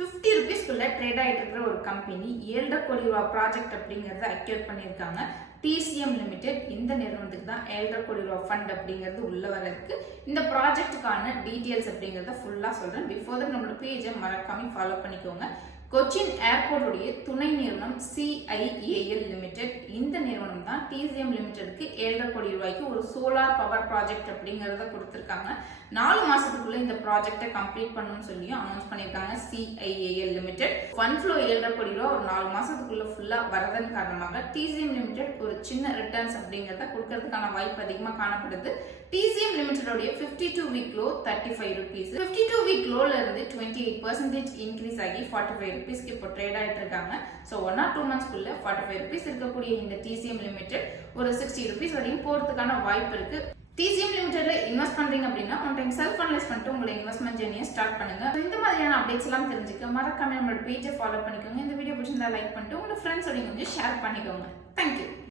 50 rupeesக்குள்ள trade ஆயிட்டு இருக்கிற ஒரு கம்பெனி 7.5 கோடி ரூபாய் ப்ராஜெக்ட் அப்படிங்கறத அக்யூர் பண்ணிருக்காங்க. TCM லிமிடெட் இந்த நிறுவனத்துக்கு தான் 7.5 கோடி ரூபாய் ஃபண்ட் அப்படிங்கிறது உள்ள வர இருக்கு. இந்த ப்ராஜெக்ட்டுக்கான டீடைல்ஸ் அப்படிங்கறத ஃபுல்லா சொல்றேன். பிஃபோர் தட் நம்மளோட பேஜை மறக்காம ஃபாலோ பண்ணிக்கோங்க. கொச்சின் ஏர்போர்ட் உடைய துணை நிறுவனம் CIAL லிமிடெட் இந்த நிறுவனம் தான் TCM லிமிடெட்க்கு 7.5 கோடி ரூபாய்க்கு ஒரு சோலார் பவர் ப்ராஜெக்ட் அப்படிங்கறத கொடுத்திருக்காங்க. 4 மாசத்துக்குள்ள இந்த ப்ராஜெக்ட்டை கம்ப்ளீட் பண்ணணும்னு சொல்லி அனௌன்ஸ் பண்ணிருக்காங்க CIAL லிமிடெட். ஃபண்ட் ஃப்ளோ 7.5 கோடி ரூபாய் ஒரு 4 மாசத்துக்குள்ள ஃபுல்லா வரதன் காரணமாக TCM லிமிடெட் ஒரு சின்ன ரிட்டர்ன்ஸ் அப்படிங்கறத கொடுக்கிறதுக்கான வாய்ப்பு அதிகமா காணப்படுது. TCM லிமிடெட் உடைய 52 வீக் லோ 35 rupees, 52 வீக் லோல இருந்து 28% இன்க்ரீஸ் ஆகி 45 rupeesக்கு இப்போ ட்ரேட் ஆயிட்டு இருக்காங்க. சோ 1 or 2 months குள்ள 45 rupees இருக்கக்கூடிய இந்த TCM லிமிடெட் ஒரு 60 rupees வரையும் போறதுக்கான வாய்ப்பு இருக்கு. TCM லிமிடெட்ல இன்வெஸ்ட் பண்றீங்க அப்படின்னா ஒன் டைம் செல்ஃப் அனலைஸ் பண்ணிட்டு உங்க இன்வெஸ்ட்மென்ட் ஜர்னியை ஸ்டார்ட் பண்ணுங்க. இந்த மாதிரியான அப்டேட்ஸ் எல்லாம் தெரிஞ்சுக்க மறக்காம நம்மளோட பேஜை ஃபாலோ பண்ணிக்கோங்க. இந்த வீடியோ பிடிச்சிருந்தா லைக் பண்ணிட்டு உங்க ஃப்ரெண்ட்ஸோட கொஞ்சம் ஷேர் பண்ணிக்கோங்க. தேங்க்யூ.